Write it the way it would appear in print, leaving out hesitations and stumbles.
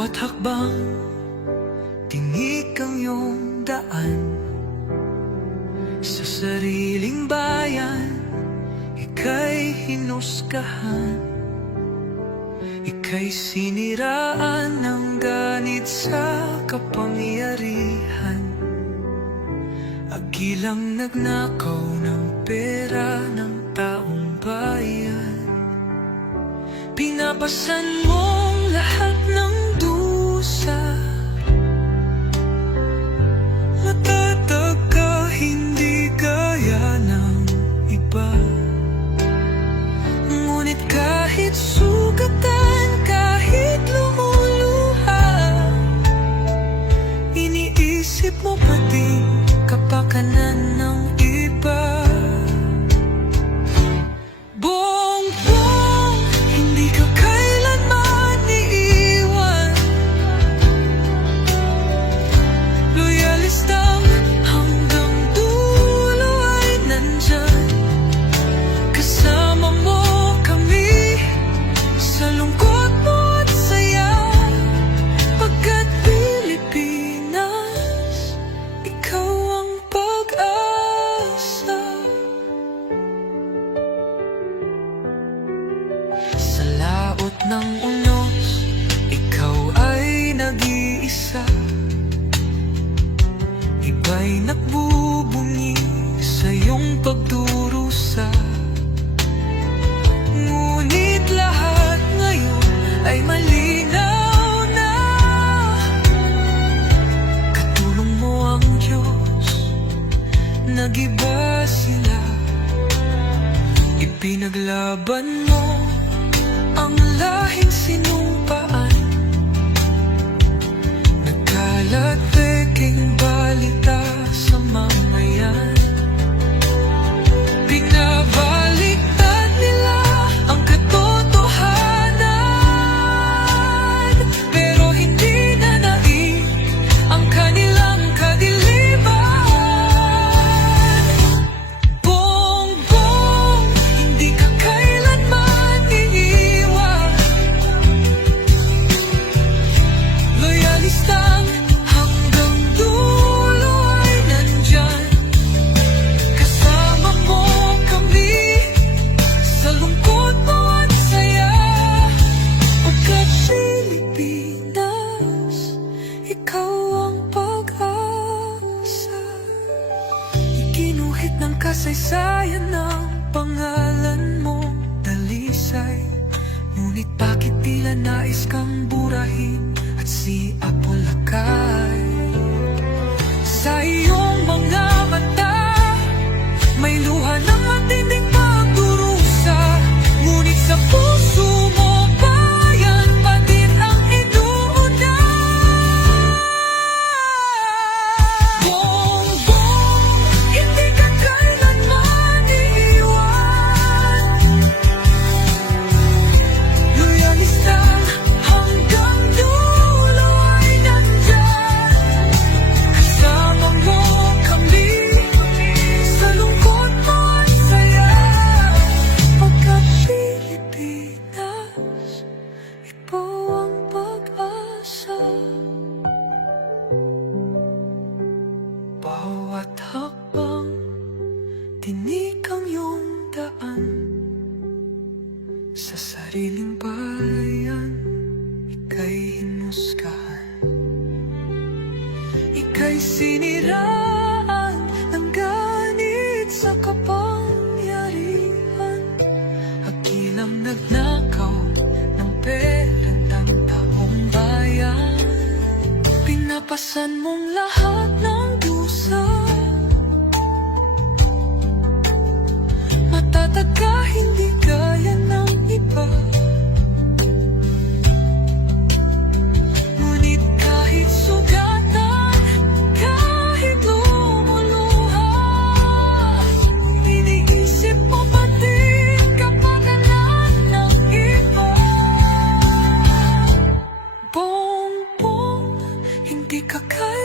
Bawat hakbang, tinik ang iyong daan. Sa sariling bayan, ika'y hinusgahan. Ika'y siniraan ng ganit sa kapangyarihan. Agilang nagnakaw ng pera ng taong bayan. Pinapasan mong lahat ng dusa. Matatag ka, hindi gaya ng iba. Ngunit kahit sugatan, kahit lumuluha, iniisip mo pa din kapakanan ng iba. Bongbong, hindi ka kailanman iiwan. Loyalistang hanggang dulo ay nandyan. Kasama mo kami sa lungkot mo at saya. Pagkat Pilipinas, ikaw ang pag-asa. Sa laot ng unos, ikaw ay nag-iisa. Iba'y nagbubunyi sa iyong pagdurusa. Ngunit lahat ngayon ay malinaw na. Katulong mo ang Diyos, nag-iba sila. Ipinaglaban mo ang lahing sinumpaan. Nagkalat peking balita sa mamayan. Binabaliktad nila ang katotohanan, pero hindi na naig ang kanilang kadiliman. Bongbong, hindi ka kailanman iiwan. Loyalistang hanggang dulo ay nandyan. Kasama mo kami sa lungkot mo at saya. Pagkat Pilipinas, ikaw ang pag-asa. Iginuhit ng kasaysayan ng pangalan mo, dalisay. Ngunit bakit tila nais kang burahin at siapolakay? Sa iyong mga mata, may luha ng matinding pagdurusa. Ngunit sa puso mo, bayan pa din ang inuuna. Bongbong, hindi ka kailanman iiwan. Loyalistang hanggang dulo ay nandyan. Kasama mo kami sa lungkot mo at saya. Pagkat Pilipinas, ikaw ang pag-asa. Bawat hakbang, tinik ang iyong daan. Sa sariling bayan, ika'y hinusgahan. Ika'y siniraan ng ganit sa kapangyarihan. Agilang nagnakaw ng pera ng taong bayan. Pinapasan mong lahat ng dusa. Matatag ka, hindi gaya ng iba. Ngunit kahit sugatan, kahit lumuluha, iniisip mo pa din kapakanan ng iba. Bongbong, hindi ka kaya